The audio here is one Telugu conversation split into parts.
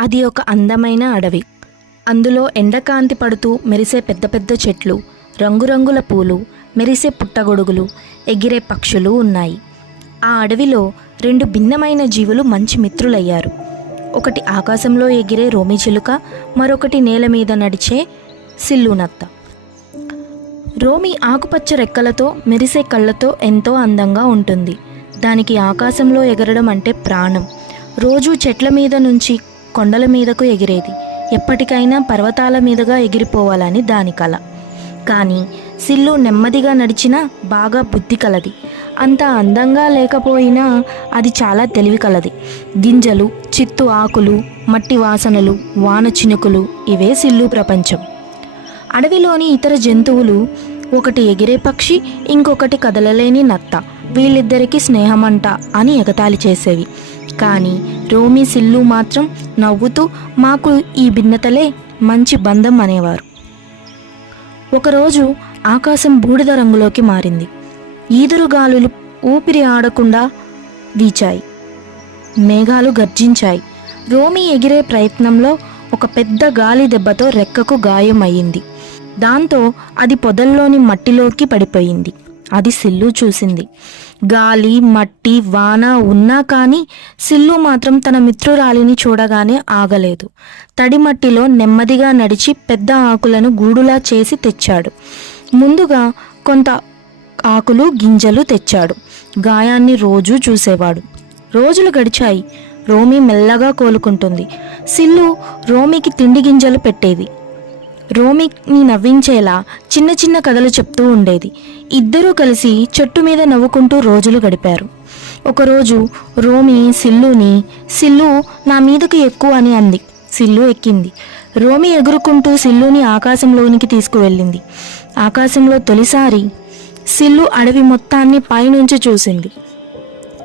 అది ఒక అందమైన అడవి. అందులో ఎండకాంతి పడుతూ మెరిసే పెద్ద పెద్ద చెట్లు, రంగురంగుల పూలు, మెరిసే పుట్టగొడుగులు, ఎగిరే పక్షులు ఉన్నాయి. ఆ అడవిలో రెండు భిన్నమైన జీవులు మంచి మిత్రులయ్యారు. ఒకటి ఆకాశంలో ఎగిరే రోమి చిలుక, మరొకటి నేల మీద నడిచే సిల్లునత్త. రోమి ఆకుపచ్చ రెక్కలతో మెరిసే కళ్ళతో ఎంతో అందంగా ఉంటుంది. దానికి ఆకాశంలో ఎగరడం అంటే ప్రాణం. రోజూ చెట్ల మీద నుంచి కొండల మీదకు ఎగిరేది. ఎప్పటికైనా పర్వతాల మీదుగా ఎగిరిపోవాలని దాని కల. కానీ సిల్లు నెమ్మదిగా నడిచినా బాగా బుద్ధి కలది. అంత అందంగా లేకపోయినా అది చాలా తెలివి కలది. గింజలు, చిత్తు ఆకులు, మట్టి వాసనలు, వాన చినుకులు ఇవే సిల్లు ప్రపంచం. అడవిలోని ఇతర జంతువులు, ఒకటి ఎగిరే పక్షి, ఇంకొకటి కదలలేని నత్త, వీళ్ళిద్దరికీ స్నేహమంట అని ఎగతాళి చేసేవి. కానీ రోమి, సిల్లు మాత్రం నవ్వుతూ మాకు ఈ భిన్నతలే మంచి బంధం అనేవారు. ఒకరోజు ఆకాశం బూడిద రంగులోకి మారింది. ఈదురుగాలులు ఊపిరి ఆడకుండా వీచాయి. మేఘాలు గర్జించాయి. రోమి ఎగిరే ప్రయత్నంలో ఒక పెద్ద గాలి దెబ్బతో రెక్కకు గాయం అయ్యింది. దాంతో అది పొదల్లోని మట్టిలోకి పడిపోయింది. అది సిల్లు చూసింది. గాలి, మట్టి, వాన ఉన్నా కానీ సిల్లు మాత్రం తన మిత్రురాలిని చూడగానే ఆగలేదు. తడి మట్టిలో నెమ్మదిగా నడిచి పెద్ద ఆకులను గూడులా చేసి తెచ్చాడు. ముందుగా కొంత ఆకులు, గింజలు తెచ్చాడు. గాయాన్ని రోజూ చూసేవాడు. రోజులు గడిచాయి. రోమి మెల్లగా కోలుకుంటుంది. సిల్లు రోమికి తిండి గింజలు పెట్టేది. రోమిని నవ్వించేలా చిన్న చిన్న కథలు చెప్తూ ఉండేది. ఇద్దరూ కలిసి చెట్టు మీద నవ్వుకుంటూ రోజులు గడిపారు. ఒకరోజు రోమి సిల్లుని, సిల్లు నా మీదకు ఎక్కువ అని అంది. సిల్లు ఎక్కింది. రోమి ఎగురుకుంటూ సిల్లుని ఆకాశంలోనికి తీసుకువెళ్ళింది. ఆకాశంలో తొలిసారి సిల్లు అడవి మొత్తాన్ని పైనుంచి చూసింది.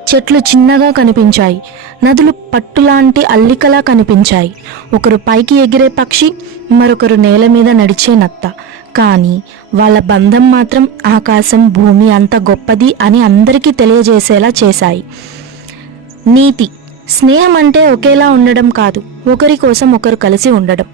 చెట్లు చిన్నగా కనిపించాయి. నదులు పట్టులాంటి అల్లికలా కనిపించాయి. ఒకరు పైకి ఎగిరే పక్షి, మరొకరు నేల మీద నడిచే నత్త. కానీ వాళ్ళ బంధం మాత్రం ఆకాశం, భూమి అంత గొప్పది అని అందరికీ తెలియజేసేలా చేశాయి. నీతి: స్నేహం అంటే ఒకేలా ఉండడం కాదు, ఒకరి కోసం ఒకరు కలిసి ఉండడం.